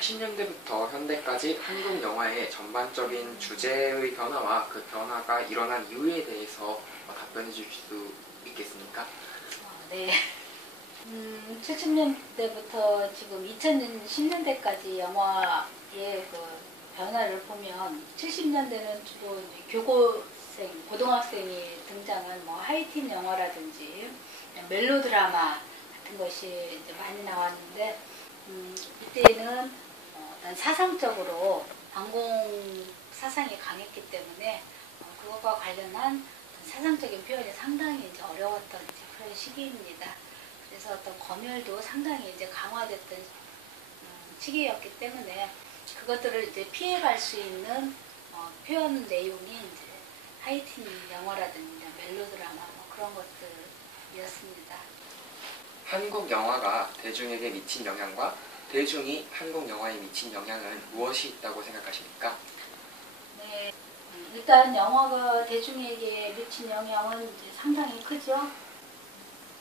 80년대부터 현대까지 한국 영화의 전반적인 주제의 변화와 그 변화가 일어난 이유에 대해서 답변해 주실 수 있겠습니까? 네. 70년대부터 지금 2010년대까지 영화의 그 변화를 보면 70년대는 주로 이제 교고생, 고등학생이 등장한 뭐 하이틴 영화라든지 멜로드라마 같은 것이 이제 많이 나왔는데 이때는 어떤 사상적으로 반공 사상이 강했기 때문에 그것과 관련한 사상적인 표현이 상당히 이제 어려웠던 이제 그런 시기입니다. 그래서 어떤 검열도 상당히 이제 강화됐던 시기였기 때문에 그것들을 이제 피해갈 수 있는 표현 내용이 이제 하이틴 영화라든지 멜로드라마 뭐 그런 것들이었습니다. 한국 영화가 대중에게 미친 영향과 대중이 한국 영화에 미친 영향은 무엇이 있다고 생각하십니까? 네, 일단 영화가 대중에게 미친 영향은 이제 상당히 크죠.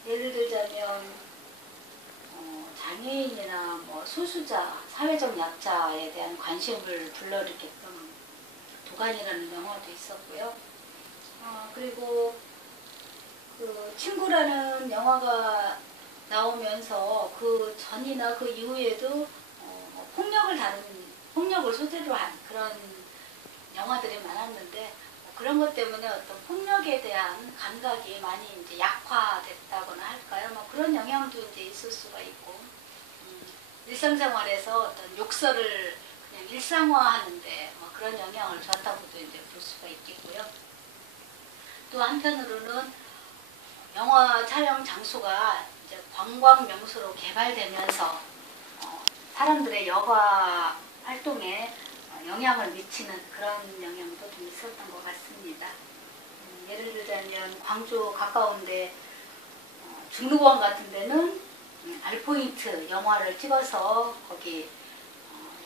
예를 들자면 장애인이나 뭐 소수자, 사회적 약자에 대한 관심을 불러일으켰던 도가니라는 영화도 있었고요. 그리고 그 친구라는 영화가 나오면서 그 전이나 그 이후에도 폭력을 소재로 한 그런 영화들이 많았는데 그런 것 때문에 어떤 폭력에 대한 감각이 많이 이제 약화됐다거나 할까요? 뭐 그런 영향도 이제 있을 수가 있고 일상생활에서 어떤 욕설을 그냥 일상화하는데 뭐 그런 영향을 줬다고도 이제 볼 수가 있겠고요. 또 한편으로는 영화 촬영 장소가 이제 관광 명소로 개발되면서 사람들의 여가 활동에 영향을 미치는 그런 영향도 좀 있었던 것 같습니다. 예를 들자면 광주 가까운데 중루원 같은 데는 알포인트 영화를 찍어서 거기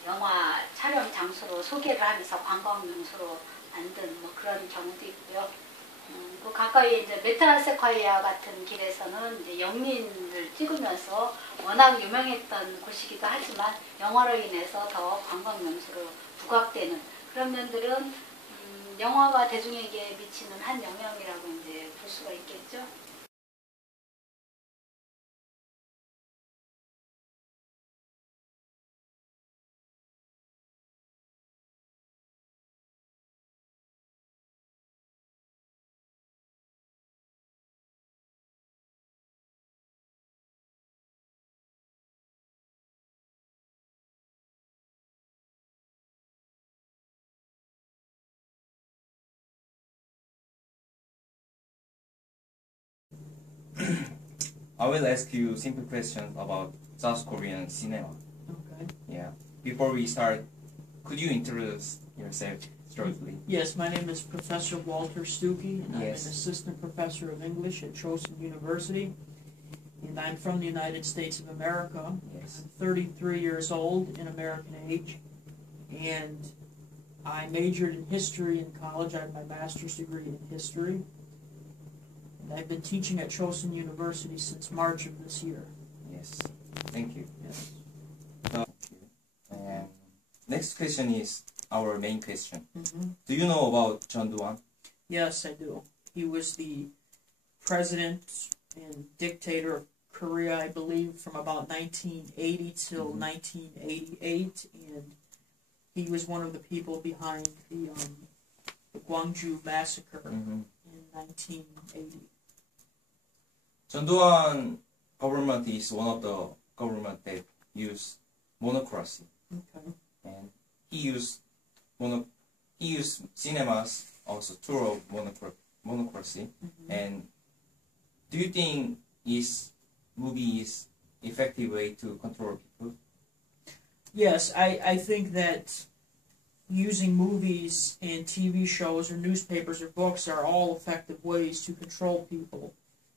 영화 촬영 장소로 소개를 하면서 관광 명소로 만든 뭐 그런 경우도 있고요. 그 가까이 이제 메타세콰이아 같은 길에서는 이제 영린을 찍으면서 워낙 유명했던 곳이기도 하지만 영화로 인해서 더 관광 명소로 부각되는 그런 면들은 영화가 대중에게 미치는 한 영향이라고 이제 볼 수가 있겠죠. I will ask you simple questions about South Korean cinema. Okay. Yeah. Before we start, could you introduce yourself shortly? Yes, my name is Professor Walter Stucke, and I'm an Yes. assistant professor of English at Chosun University. And I'm from the United States of America. Yes. I'm 33 years old in American age. And I majored in history in college. I have my master's degree in history. And I've been teaching at Chosun University since March of this year. Yes. Thank you. Yes. Thank you. And next question is our main question. Mm-hmm. Do you know about Chun Doo-hwan? Yes, I do. He was the president and dictator of Korea, I believe, from about 1980 till 1988, and he was one of the people behind the Gwangju massacre in 1980. Chun Doo-hwan government is one of the government that use monocracy, Okay. and he used cinemas also through monocracy. And do you think this movie is effective way to control people? Yes, I think that using movies and TV shows or newspapers or books are all effective ways to control people.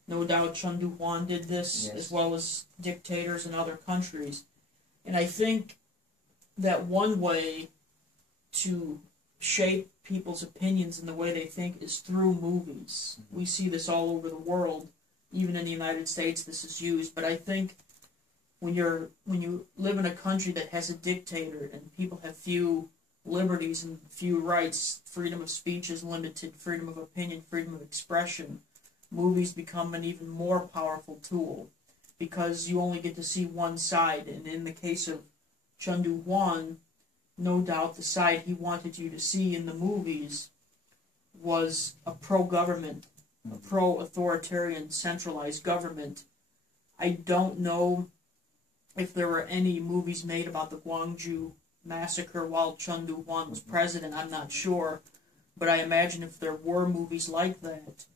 No doubt Chun Doo-hwan did this, Yes. as well as dictators in other countries. And I think that one way to shape people's opinions and the way they think is through movies. We see this all over the world. Even in the United States this is used. But I think when you live in a country that has a dictator and people have few liberties and few rights, freedom of speech is limited, freedom of opinion, freedom of expression, movies become an even more powerful tool because you only get to see one side. And in the case of Chun Doo-hwan, no doubt the side he wanted you to see in the movies was a pro-government, a pro-authoritarian, centralized government. I don't know if there were any movies made about the Gwangju massacre while Chun Doo-hwan was president. I'm not sure, but I imagine if there were movies like that,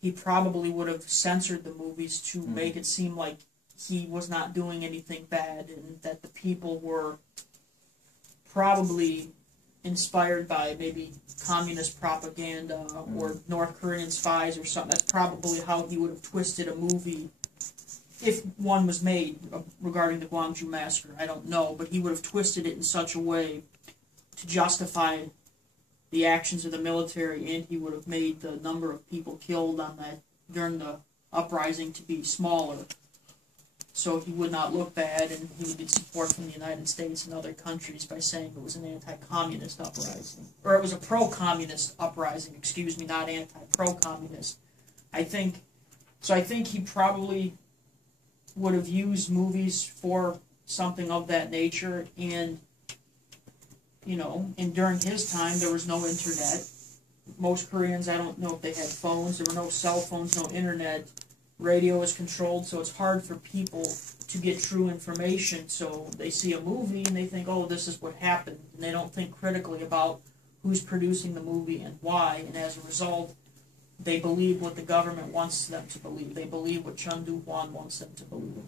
he probably would have censored the movies to make it seem like he was not doing anything bad and that the people were probably inspired by maybe communist propaganda or North Korean spies or something. That's probably how he would have twisted a movie if one was made regarding the Gwangju massacre. I don't know, but he would have twisted it in such a way to justify the actions of the military, and he would have made the number of people killed on that during the uprising to be smaller, so he would not look bad, and he would get support from the United States and other countries by saying it was an anti-communist uprising, or it was a pro-communist uprising, excuse me, not anti-pro-communist. I think he probably would have used movies for something of that nature, and and during his time there was no internet. Most Koreans, I don't know if they had phones, there were no cell phones, no internet, radio was controlled, so it's hard for people to get true information. So they see a movie and they think, oh, this is what happened, and they don't think critically about who's producing the movie and why, and as a result they believe what the government wants them to believe. They believe what Chun Doo-hwan wants them to believe.